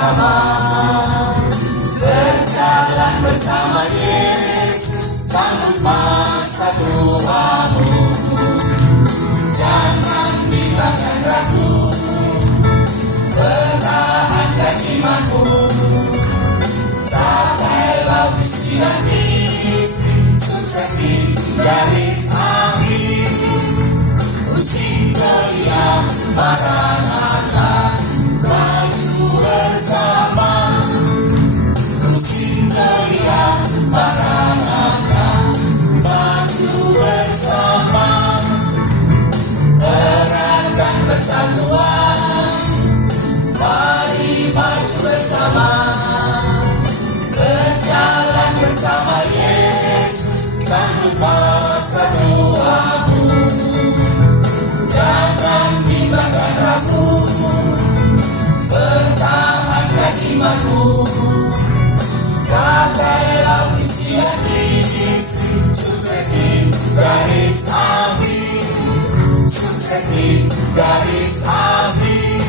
bersama, berjalan bersama Yesus, sambut masa tuamu. Jangan bimbangkan ragu, pertahankan imanmu. Capailah visi dan misi, sukses di garis akhir. Pusing teriak Maranatha, maju bersama. Pusing teriak Maranatha, maju bersama. Eratkan persatuan, mari maju bersama. Berjalan bersama Yesus, sambut masa tuamu. Jangan bimbangkan ragu, pertahankan imanmu. Capailah visi dan misi, sukses di garis akhir. Sukses di garis akhir,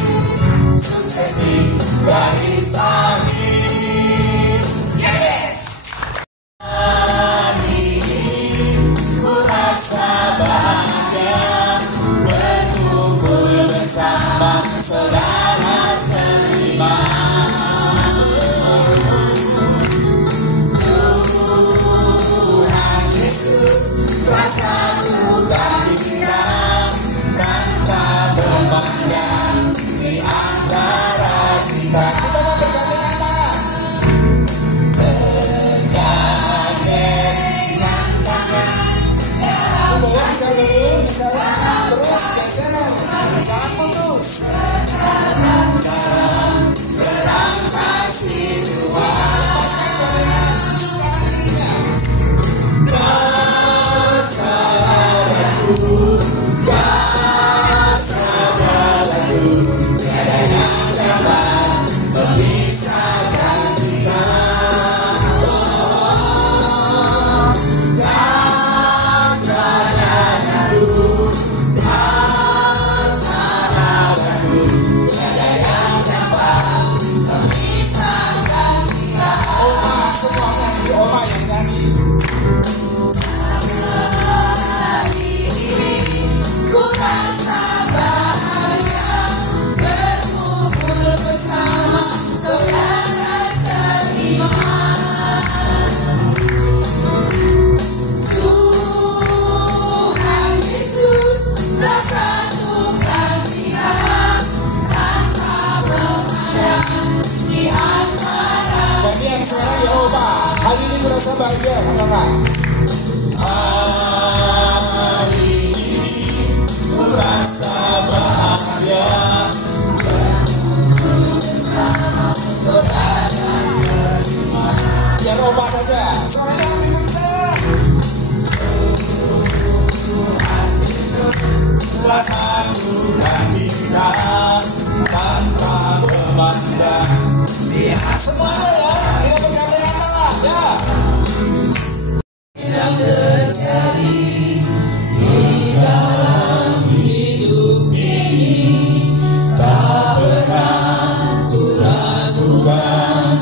sukses di garis akhir. Yes! Hari ini ku rasa bahagia, berkumpul bersama saudara seiman. Tuhan Yesus telah satukan kita tanpa memandang di antara kita. Kita mau bergandengan tangan, bergandengan tangan. Bawa bisa dulu, bisa terus geser, jangan putus. Terang kasih Tuhan, lepaskan bagaimana tunjuk kanan kirinya. Kau saudaraku, kau saudaraku, tiada yang dapat memisahkan kita. Oh, kau saudaraku, kau saudaraku, tiada yang dapat memisahkan kita. Oma, semua nyanyi, Oma yang nyanyi. Hari ini ku rasa bahagia, berkumpul bersama saudara seiman. Tuhan Yesus telah satukan kita tanpa memandang di antara. Jadi yang salah ya Oma, hari ini ku rasa bahagia, kakak. Hari ini ku rasa bahagia, berkumpul bersama saudara seiman. Biar Oma saja, suaranya lebih kencang. Telah satukan kita tanpa memandang. Semuanya ya, kita bergandengan tangan ya. Yang terjadi di dalam hidup ini tak pernah ku ragukan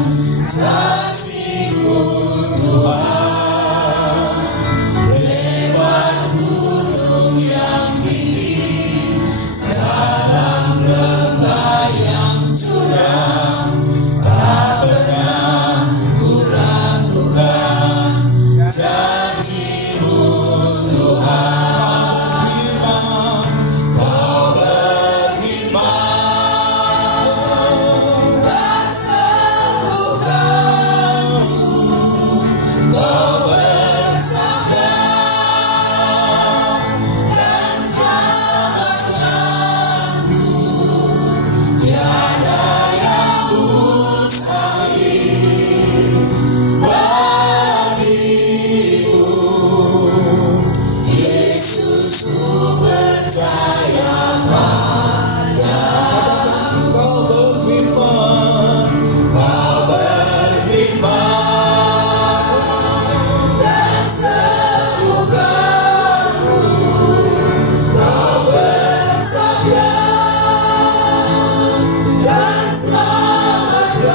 kasih-Mu Tuhan. Lewat gunung yang tinggi, dalam lembah yang curam, tak pernah ku ragukan janji-Mu Tuhan. Kau berfirman dan sembuhkanku, Kau bersabda dan selamatkanku. Tiada yang mustahil bagimu. Yesus, ku percaya padamu. Kau berfirman, Kau berfirman dan sembuhkanku, Kau bersabda dan selamatkanku.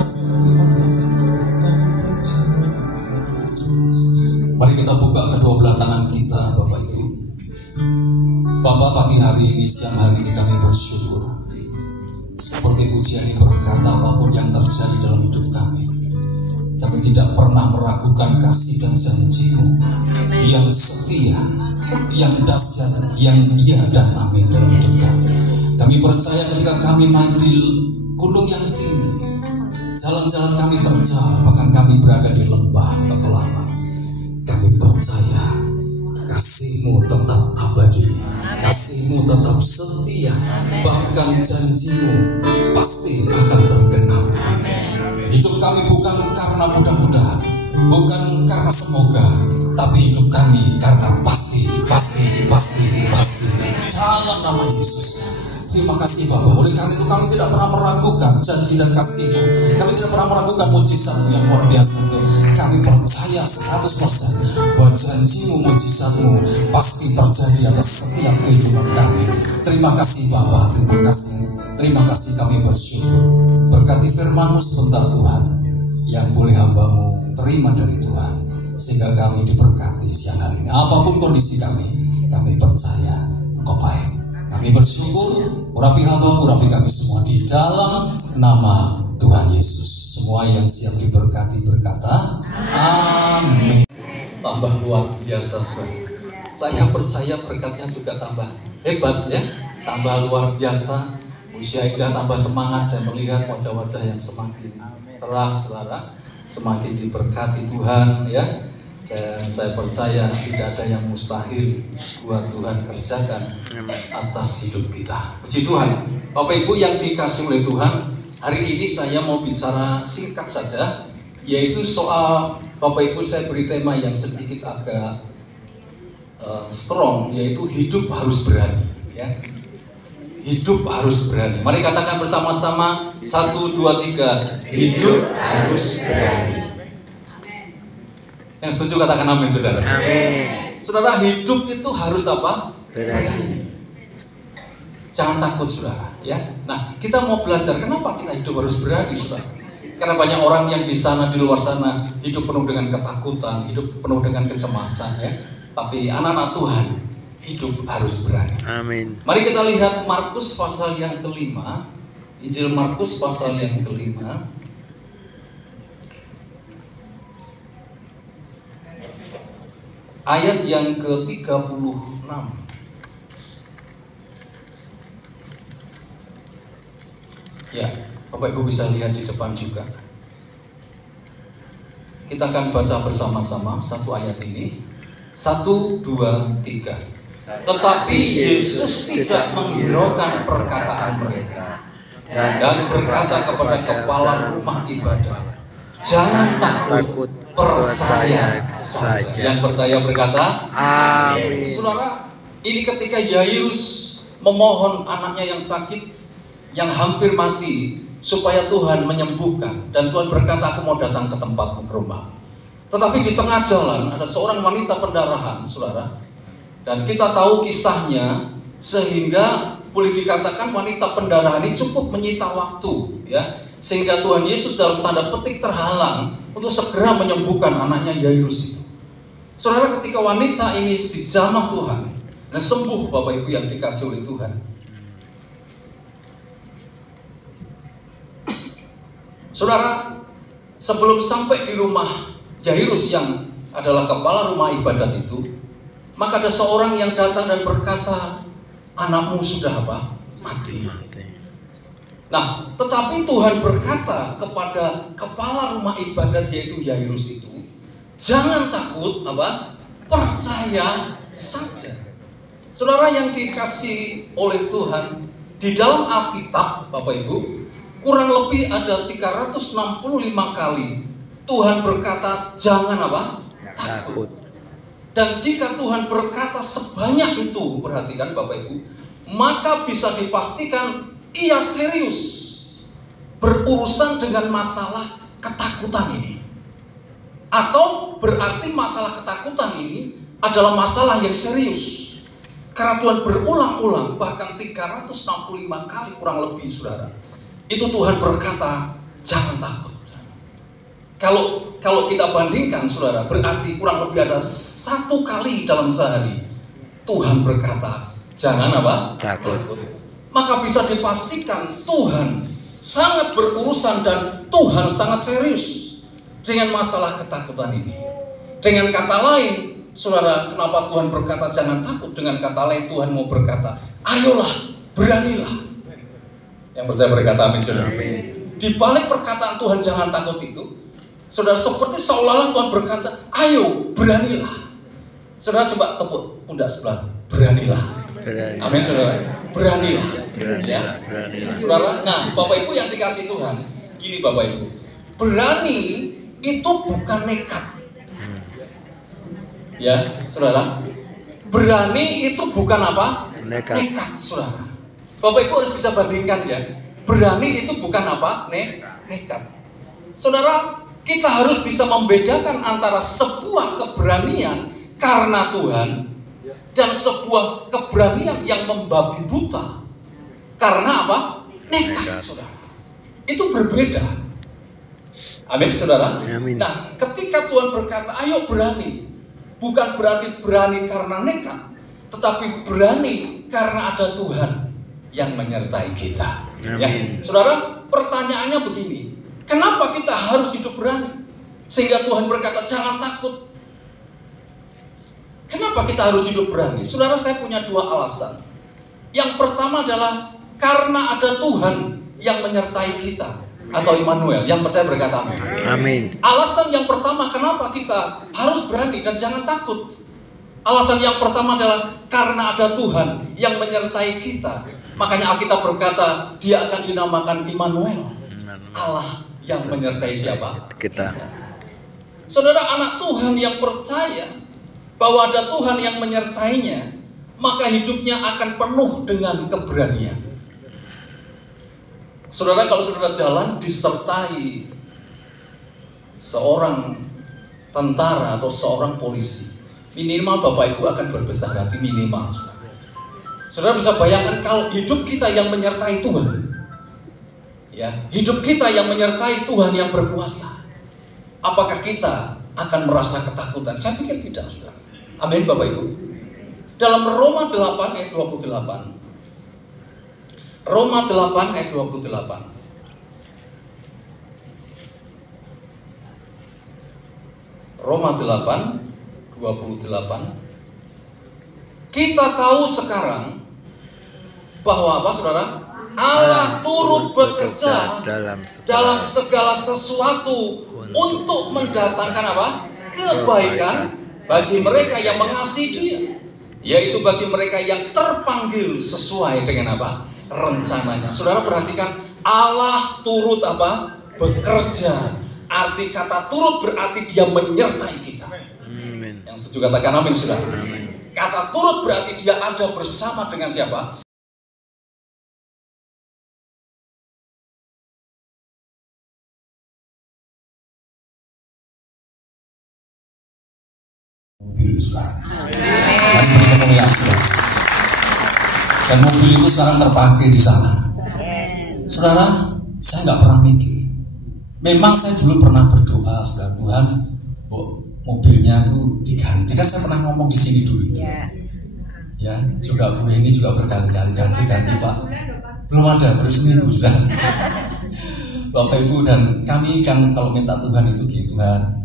kasih, terima kasih. Mari kita buka kedua belah tangan kita, Bapak Ibu. Bapak, pagi hari ini, siang hari ini kami bersyukur. Seperti pujian ini berkata, apapun yang terjadi dalam hidup kami tidak pernah meragukan kasih dan janji-Mu yang setia, yang dahsyat, yang iya dan amin dalam hidup kami. Kami percaya ketika kami naik di gunung yang tinggi, jalan-jalan kami terjal, bahkan kami berada di lembah petualangan. Kami percaya kasih-Mu tetap abadi, kasih-Mu tetap setia, bahkan janji-Mu pasti akan tergenapi. Hidup kami bukan karena mudah-mudahan, bukan karena semoga, tapi hidup kami karena pasti dalam nama Yesus. Terima kasih Bapak. Oleh karena itu kami tidak pernah meragukan janji dan kasih-Mu. Kami tidak pernah meragukan mujizat-Mu yang luar biasa itu. Kami percaya 100% bahwa janji-Mu, mujizat-Mu pasti terjadi atas setiap kehidupan kami. Terima kasih Bapak, terima kasih. Terima kasih, kami bersyukur. Berkati firman-Mu sebentar Tuhan, yang boleh hamba-Mu terima dari Tuhan, sehingga kami diberkati siang hari ini. Apapun kondisi kami percaya Engkau baik. Kami bersyukur, urapi hamba-Mu, urapi kami semua di dalam nama Tuhan Yesus. Semua yang siap diberkati berkata, amin. Tambah luar biasa, saudara. Saya percaya berkatnya juga tambah hebat ya, tambah luar biasa. Usia indah tambah semangat, saya melihat wajah-wajah yang semakin cerah, saudara, semakin diberkati Tuhan ya. Dan saya percaya tidak ada yang mustahil buat Tuhan kerjakan atas hidup kita. Puji Tuhan. Bapak Ibu yang dikasih oleh Tuhan, hari ini saya mau bicara singkat saja, yaitu soal, Bapak Ibu, saya beri tema yang sedikit agak strong, yaitu hidup harus berani ya. Hidup harus berani. Mari katakan bersama-sama, 1, 2, 3. Hidup harus berani. Yang setuju katakan amin, saudara. Amin. Saudara, hidup itu harus apa? Berani. Jangan takut, saudara. Ya. Nah, kita mau belajar kenapa kita hidup harus berani, saudara. Karena banyak orang yang di sana, di luar sana, hidup penuh dengan ketakutan, hidup penuh dengan kecemasan ya. Tapi anak-anak Tuhan, hidup harus berani. Amin. Mari kita lihat Markus pasal yang kelima, Injil Markus pasal yang kelima, ayat yang ke-36. Ya, Bapak Ibu bisa lihat di depan juga. Kita akan baca bersama-sama satu ayat ini. 1, 2, 3. Tetapi Yesus tidak menghiraukan perkataan mereka dan berkata kepada kepala rumah ibadah, jangan takut, percaya saja. Yang percaya berkata, amin. Saudara, ini ketika Yairus memohon anaknya yang sakit, yang hampir mati, supaya Tuhan menyembuhkan. Dan Tuhan berkata, aku mau datang ke tempatmu, ke rumah. Tetapi di tengah jalan ada seorang wanita pendarahan, saudara. Dan kita tahu kisahnya, sehingga boleh dikatakan wanita pendarahan ini cukup menyita waktu ya, sehingga Tuhan Yesus dalam tanda petik terhalang untuk segera menyembuhkan anaknya Yairus itu. Saudara, ketika wanita ini dijamah Tuhan dan sembuh, Bapak Ibu yang dikasih oleh Tuhan, saudara, sebelum sampai di rumah Yairus yang adalah kepala rumah ibadat itu, maka ada seorang yang datang dan berkata, anakmu sudah apa? Mati. Nah, tetapi Tuhan berkata kepada kepala rumah ibadat yaitu Yairus itu, jangan takut, apa? Percaya saja. Saudara yang dikasih oleh Tuhan, di dalam Alkitab, Bapak Ibu, kurang lebih ada 365 kali Tuhan berkata, jangan apa? Takut. Dan jika Tuhan berkata sebanyak itu, perhatikan Bapak Ibu, maka bisa dipastikan ia serius berurusan dengan masalah ketakutan ini. Atau berarti masalah ketakutan ini adalah masalah yang serius. Karena Tuhan berulang-ulang, bahkan 365 kali kurang lebih, saudara, itu Tuhan berkata, jangan takut. Kalau kita bandingkan, saudara, berarti kurang lebih ada 1 kali dalam sehari Tuhan berkata, jangan apa? Takut. Maka bisa dipastikan Tuhan sangat berurusan dan Tuhan sangat serius dengan masalah ketakutan ini. Dengan kata lain, saudara, kenapa Tuhan berkata jangan takut? Dengan kata lain, Tuhan mau berkata, ayolah, beranilah. Yang percaya berkata amin, saudara. Di balik perkataan Tuhan jangan takut itu, saudara, seperti seolah-olah Tuhan berkata, ayo, beranilah. Saudara, coba tepuk pundak sebelah, beranilah. Amin, saudara. Beranilah. Ya. Saudara, nah, Bapak Ibu yang dikasih Tuhan, gini Bapak Ibu, berani itu bukan nekat. Ya, saudara. Berani itu bukan apa? Nekat, saudara. Bapak Ibu harus bisa bandingkan ya. Berani itu bukan apa? Nekat. Saudara, kita harus bisa membedakan antara sebuah keberanian karena Tuhan dan sebuah keberanian yang membabi buta karena apa? Nekat, saudara. Itu berbeda. Amin, saudara. Amin. Nah, ketika Tuhan berkata, ayo berani, bukan berarti berani karena nekat, tetapi berani karena ada Tuhan yang menyertai kita. Ya, saudara, pertanyaannya begini, kenapa kita harus hidup berani? Sehingga Tuhan berkata, jangan takut. Kenapa kita harus hidup berani? Saudara, saya punya 2 alasan. Yang pertama adalah karena ada Tuhan yang menyertai kita, atau Immanuel, yang percaya berkata amin. Amin. Alasan yang pertama kenapa kita harus berani dan jangan takut. Alasan yang pertama adalah karena ada Tuhan yang menyertai kita. Makanya Alkitab berkata, dia akan dinamakan Immanuel, Allah yang menyertai siapa? Kita. Saudara, anak Tuhan yang percaya bahwa ada Tuhan yang menyertainya, maka hidupnya akan penuh dengan keberanian. Saudara, kalau saudara jalan disertai seorang tentara atau seorang polisi, minimal Bapak Ibu akan berbesar hati, minimal. Saudara bisa bayangkan kalau hidup kita yang menyertai Tuhan, ya, hidup kita yang menyertai Tuhan yang berkuasa, apakah kita akan merasa ketakutan? Saya pikir tidak, saudara. Amin, Bapak Ibu. Dalam Roma 8 ayat 28. Roma 8 ayat 28. Roma 8 28. Kita tahu sekarang bahwa apa, saudara? Allah turut bekerja dalam segala sesuatu untuk mendatangkan apa? Kebaikan bagi mereka yang mengasihi Dia, yaitu bagi mereka yang terpanggil sesuai dengan apa? Rencananya. Saudara perhatikan, Allah turut apa? Bekerja. Arti kata turut berarti Dia menyertai kita. Amin. Yang setuju katakan amin, saudara. Amin. Kata turut berarti Dia ada bersama dengan siapa? Mobil, saudara. Dan mobil itu sekarang terparkir di sana. Saudara, saya nggak pernah mikir. Memang saya dulu pernah berdoa, saudara, Tuhan, mobilnya tuh diganti. Kan saya pernah ngomong di sini dulu itu. Ya, juga Bu ini juga berkali-kali ganti Pak. Belum ada, baru seminggu sudah. Bapak Ibu dan kami kan kalau minta Tuhan itu gitu, Tuhan.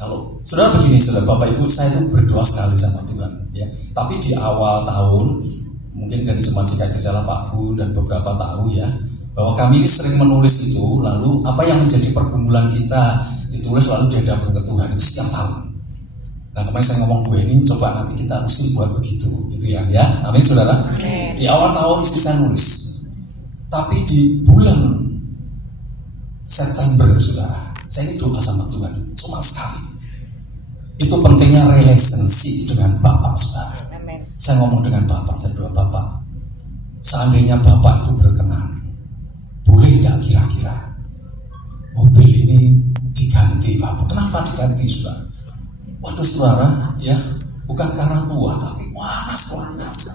Kalau saudara begini, saudara, Bapak Ibu, saya itu berdoa sekali sama Tuhan, ya. Tapi di awal tahun, mungkin dari jemaat GKI Gejala Pak Gun dan beberapa tahu ya, bahwa kami ini sering menulis itu, lalu apa yang menjadi pergumulan kita ditulis lalu dihadapkan ke Tuhan itu setiap tahun. Nah, kemarin saya ngomong gue ini coba nanti kita usin buat begitu, gitu ya. Amin, saudara. Di awal tahun istri saya nulis, tapi di bulan September, saudara, saya ini doa sama Tuhan cuma sekali. Itu pentingnya relationship dengan Bapak, saudara. Saya ngomong dengan Bapak, saya doa, Bapak, seandainya Bapak itu berkenan, boleh nggak kira-kira mobil ini diganti, Bapak? Kenapa diganti, saudara? Waduh, saudara, ya, bukan karena tua, tapi panas luar biasa.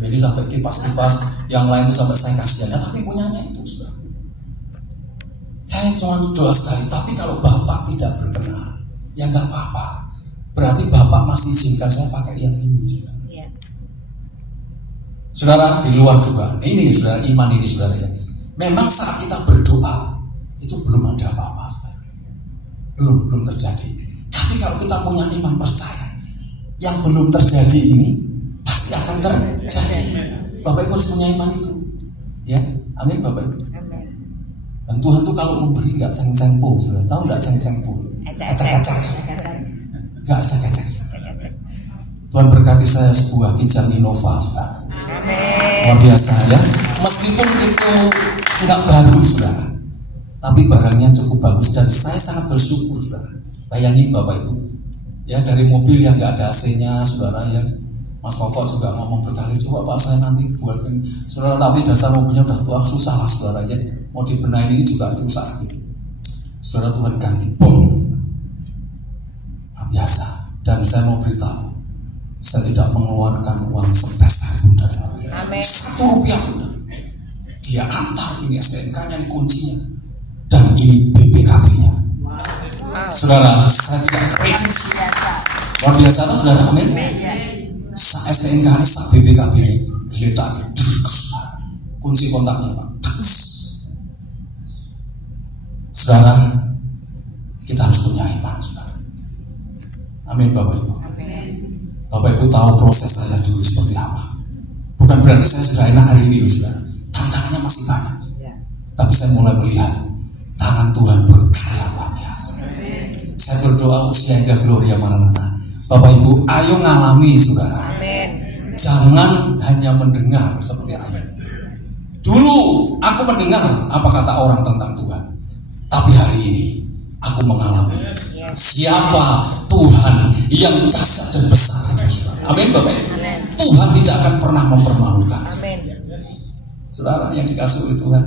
Ini sampai kipas-kipas, yang lain itu sampai saya kasihan, ya, tapi punyanya itu, saudara. Saya cuma doa sekali, tapi kalau Bapak tidak berkenan, ya nggak apa-apa. Berarti Bapak masih izinkan saya pakai yang ini, saudara. Ya. Saudara, di luar dugaan, ini saudara, iman ini saudara ya. Memang saat kita berdoa itu belum ada apa-apa, saudara. Belum terjadi. Tapi kalau kita punya iman percaya, yang belum terjadi ini pasti akan terjadi. Bapak Ibu harus punya iman itu, ya. Amin, Bapak Ibu. Dan Tuhan tuh kalau memberi nggak ceng-ceng po, saudara. Tahu nggak ceng-ceng po? Acak-acak. Nggak acak-acak. Tuhan berkati saya sebuah Kijang Innova, saudara. Luar biasa ya. Meskipun itu nggak baru, saudara, tapi barangnya cukup bagus dan saya sangat bersyukur, saudara. Bayangin Bapak Ibu, ya dari mobil yang nggak ada AC-nya, saudara ya. Mas Koko juga ngomong berkali, coba Pak saya nanti buatkan, saudara, tapi dasar mobilnya udah tua, susah lah saudara ya. Mau dibenahin ini juga susah gitu. Saudara, Tuhan ganti, boom, nah, biasa. Dan saya mau beritahu, saya tidak mengeluarkan uang sepeser pun dari mobil. Satu rupiah pun. Dia antar ini STNK-nya, ini kuncinya, dan ini BPKB-nya. Saudara, saya tidak kredit. Luar biasa kan saudara, amin. Sa STNK ini, sa BPKB ini, geletak, kunci kontaknya Pak. Saudara, kita harus punya iman, saudara. Amin, Bapak Ibu. Bapak Ibu tahu proses saya dulu seperti apa. Bukan berarti saya sudah enak hari ini, saudara. Tantangannya masih banyak. Tapi saya mulai melihat tangan Tuhan berkarya luar biasa. Saya berdoa usia indah gloria Maranatha. Bapak Ibu, ayo ngalami, saudara. Jangan hanya mendengar seperti amin. Dulu aku mendengar apa kata orang tentang Tuhan, tapi hari ini aku mengalami siapa Tuhan yang dahsyat dan besar itu. Amin, Bapak Ibu. Tuhan tidak akan pernah mempermalukan. Saudara yang dikasih oleh Tuhan.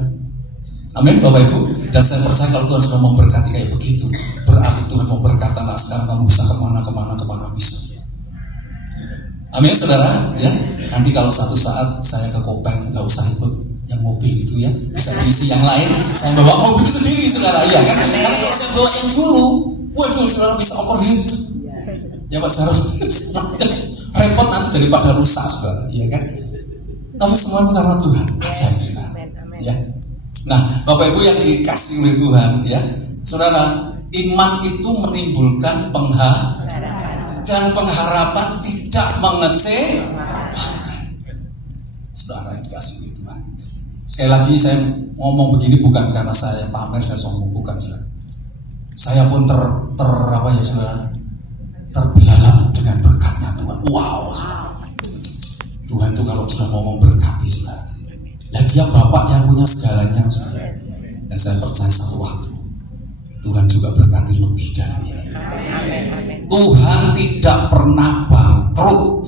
Amin, Bapak Ibu. Dan saya percaya kalau Tuhan sudah memberkati kayak begitu, berarti Tuhan mau berkata, nah sekarang kamu bisa kemana bisa. Amin, saudara, ya. Nanti kalau satu saat saya ke Kopeng, nggak usah ikut yang mobil itu ya, bisa diisi yang lain. Saya bawa mobil sendiri, saudara, ya kan? Karena kalau saya bawa yang dulu, waduh, saudara bisa overheat. Ya Pak Jarod, repot nanti daripada rusak, saudara, ya kan? Tapi semua itu karena Tuhan, ajaib, saudara. Ya. Nah, Bapak Ibu yang dikasih oleh Tuhan, ya, saudara, iman itu menimbulkan dan pengharapan tidak mengecewakan. Saudara yang dikasih oleh Tuhan. Sekali lagi saya ngomong begini bukan karena saya pamer, saya sombong, bukan, saudara. Saya pun saudara, terbelalak dengan berkatnya Tuhan. Wow, saudara. Tuhan itu kalau sudah mau memberkati, saudara, dan Dia Bapak yang punya segalanya, saudara. Dan saya percaya satu waktu Tuhan juga berkati lebih dari ini. Tuhan tidak pernah bangkrut.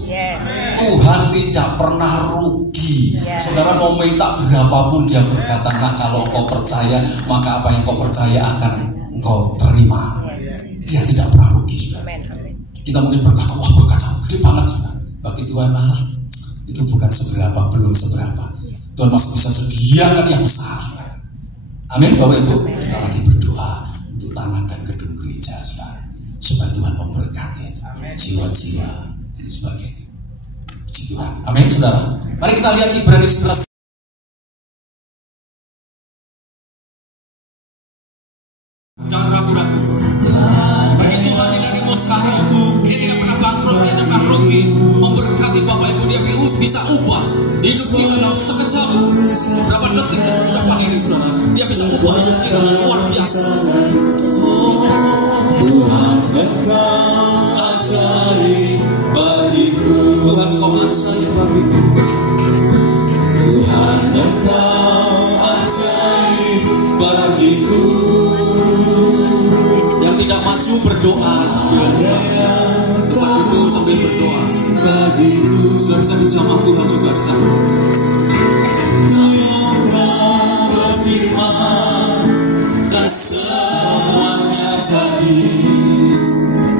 Tuhan tidak pernah rugi. Saudara mau minta berapapun, Dia berkata, nah kalau kau percaya, maka apa yang kau percaya akan engkau terima. Dia tidak pernah rugi, saudara. Kita mungkin berkata, wah berkata gede banget, saudara. Bagi Tuhan, itu bukan seberapa, belum seberapa. Tuhan masih bisa sediakan yang besar, saudara. Amin, Bapak Ibu. Kita lagi berdoa untuk tanah dan gedung gereja, saudara, supaya Tuhan memberkati jiwa-jiwa dan sebagainya. Puji Tuhan. Amin, saudara. Mari kita lihat Ibrani 11. Jangan ragu-ragu. Bagi Tuhan tidak ada mustahil. Dia tidak pernah bangkrut, dia tidak pernah rugi. Memberkati Bapak Ibu, Dia bisa ubah hidup kita dalam sekejap. Berapa detik ke depan ini, saudara, Dia bisa ubah hidup kita luar biasa. Tuhan Engkau ajaib bagiku. Tuhan Engkau ajaib bagiku. Tuhan Engkau ajaib bagiku. Yang tidak maju berdoa sambil tempat itu sambil berdoa bagiku. Sudah bisa dijamah Tuhan juga di sana. Tuhan telah berfirman dan semuanya jadi.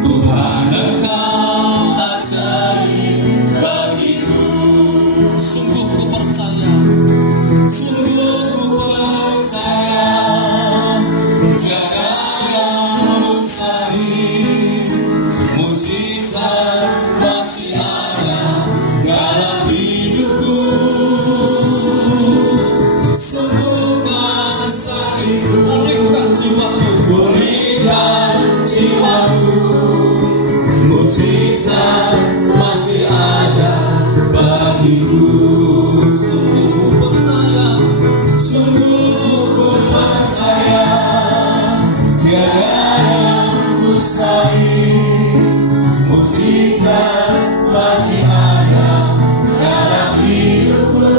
Tuhan Engkau ajaib bagiku. Sungguh ku percaya mustahil, mukjizat masih ada dalam hidupku.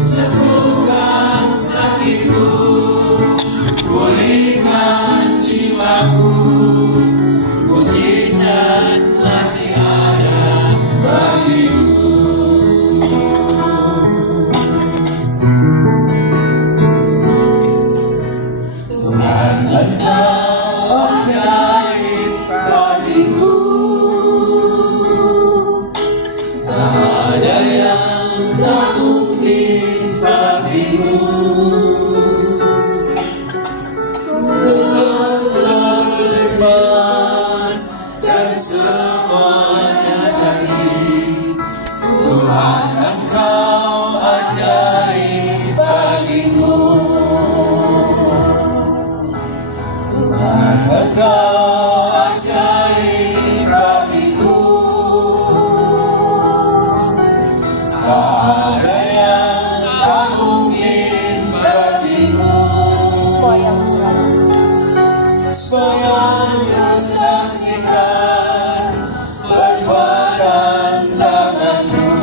Sembuhkan sakitku, pulihkan jiwaku, mukjizat masih ada bagiku. Tuhan, Engkau ajaib bagiku, tak ada yang tak mungkin bagimu. Dan semuanya jadi. Tuhan, Engkau ajaib bagiku, Tuhan, Engkau ajaib bagiku, tak ada yang tak mungkin bagimu. Semuanya saksikan perbuatan tanganmu.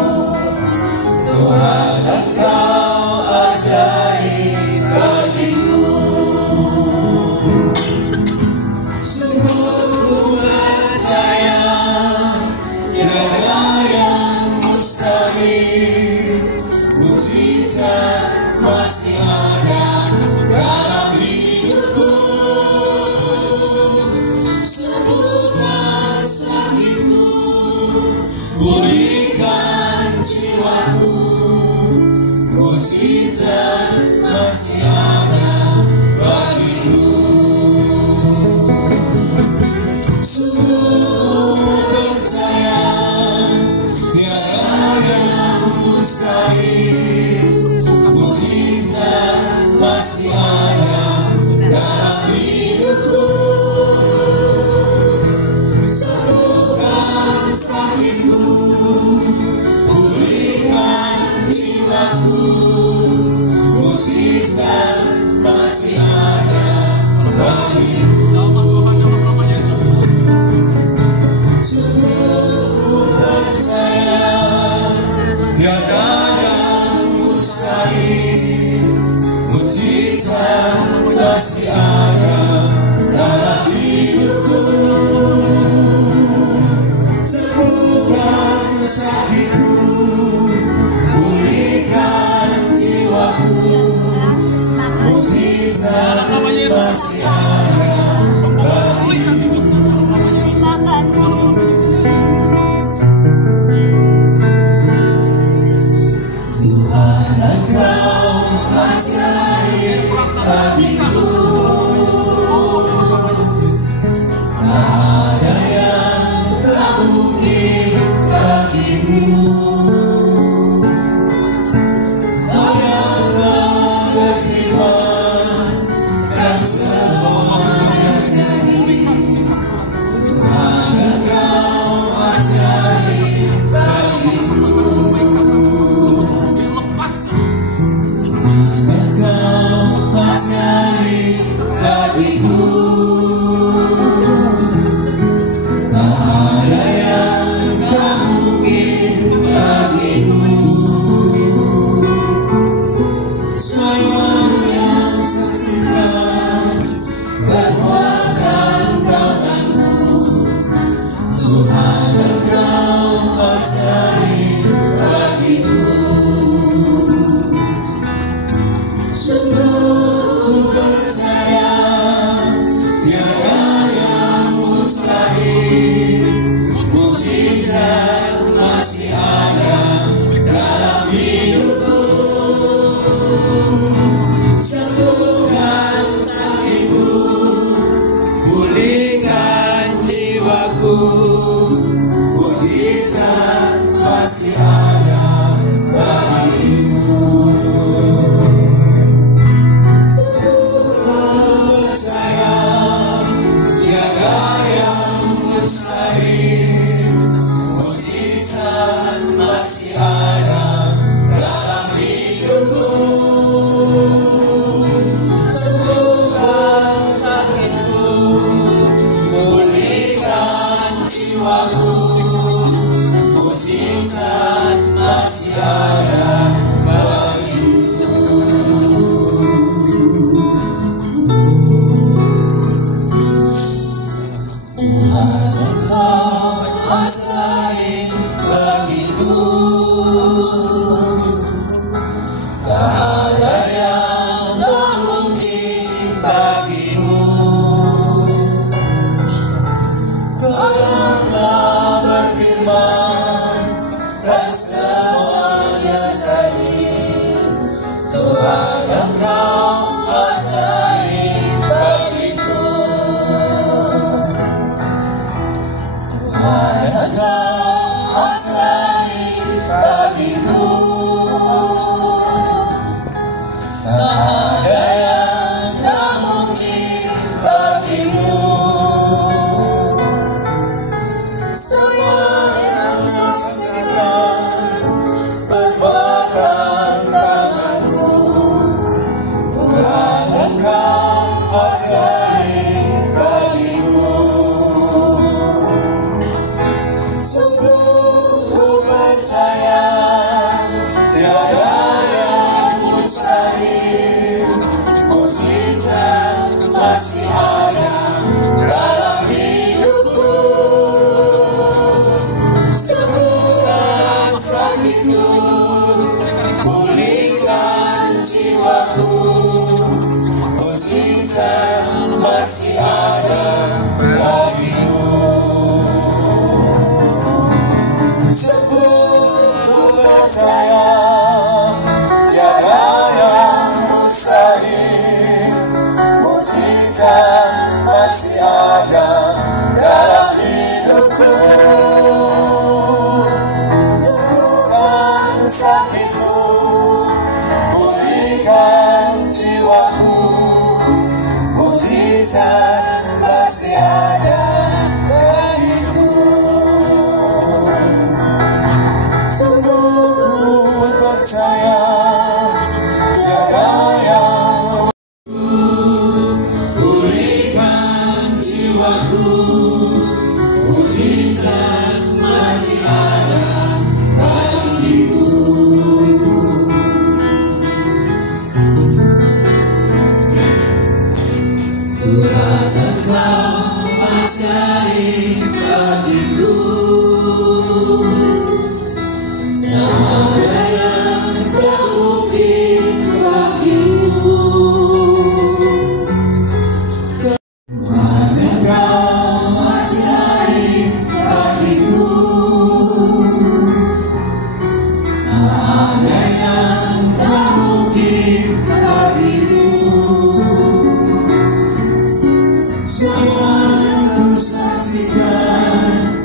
Tuhan, Engkau ajaib bagiku. Sungguh percaya tiada yang mustahil, mukjizat pasti ada dalam hidupku. Sembuhkan sakitku, pulihkan jiwaku, mukjizat masih ada bagiku. Sungguh percaya tiada yang mustahil, mukjizat masih ada dalam hidupku. Sembuhkan sakitku, pulihkan jiwaku, mukjizat masih ada bagiku. Sungguh percaya tiada yang mustahil, mukjizat masih ada dalam hidupku. Sembuhkan sakitku, pulihkan jiwaku, mukjizat masih ada bagiku. Tuhan, Engkau ajaib bagiku, tak ada yang tak mungkin bagimu. Kau yang berfirman dan semuanya jadi. Tuhan, Engkau ajaib bagiku, Engkau ajaib bagiku, tak ada yang tak mungkin bagimu. Semuanya saksikan perbuatan tanganmu. Tuhan, Engkau ajaib bagiku. Sungguh percaya Engkau ajaib bagiku. Tuhan, Engkau ajaib bagiku. Tak ada yang tak mungkin bagimu. Semua yang saksikan perbuatan tanganku. Tuhan, Engkau ajaib bagiku. Sungguh ku percaya tiada yang mustahil. Mujizat masih ada dalam hidupku. Sembuhkan sakitku, pulihkan jiwaku. Mujizat masih ada bagimu. Sungguh ku percaya tiada yang mustahil. Mujizat masih ada dalam hidupku. Sembuhkan sakitku, pulihkan jiwaku. Mujizat masih ada bagiku. Sungguh ku percaya tiada yang pulihkan jiwaku. Mujizat masih ada bagiku. Tuhan, Engkau ajaib bagiku. Tak ada yang tak mungkin bagimu. Tuhan, Engkau ajaib bagiku. Tak ada yang tak mungkin bagimu. Semua yang ku saksikan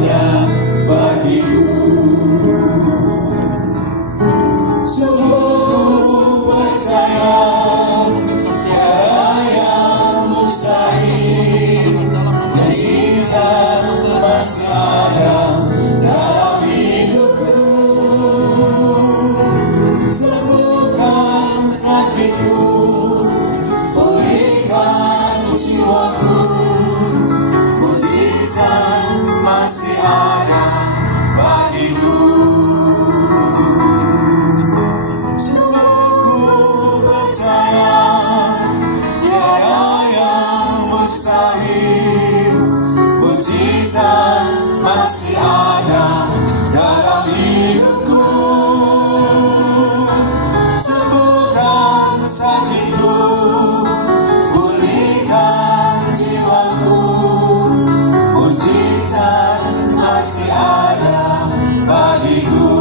ada bagiku. Sungguh percaya tiada yang mustahil, mujizat masih ada dalam hidupku. Sembuhkan sakitku, pulihkan jiwaku, mujizat masih ada bagiku. Sungguh percaya tiada yang mustahil, mujizat masih ada dalam hidupku. Sembuhkan sakitku, pulihkan jiwaku, mujizat masih ada bagiku.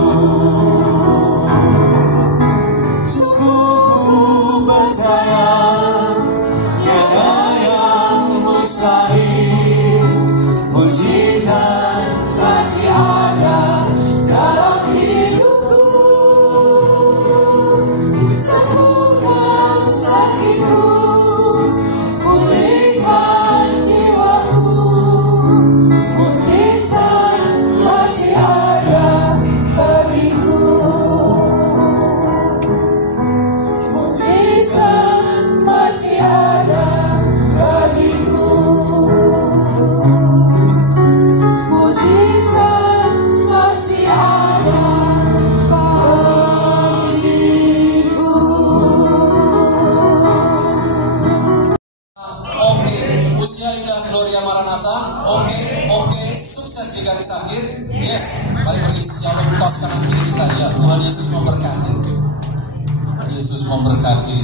Sungguh percaya tiada yang mustahil, mujizat masih ada dalam hidupku. Sembuhkan sakitku, pulihkan jiwaku, mujizat masih ada bagiku. Mujizat masih ada bagiku. Mujizat masih ada bagiku. Oke, usia indah Gloria Maranatha. Oke, sukses di garis akhir. Yes, mari pergi shalom kaos kanan kiri kita ya. Tuhan Yesus memberkati. Yesus memberkati.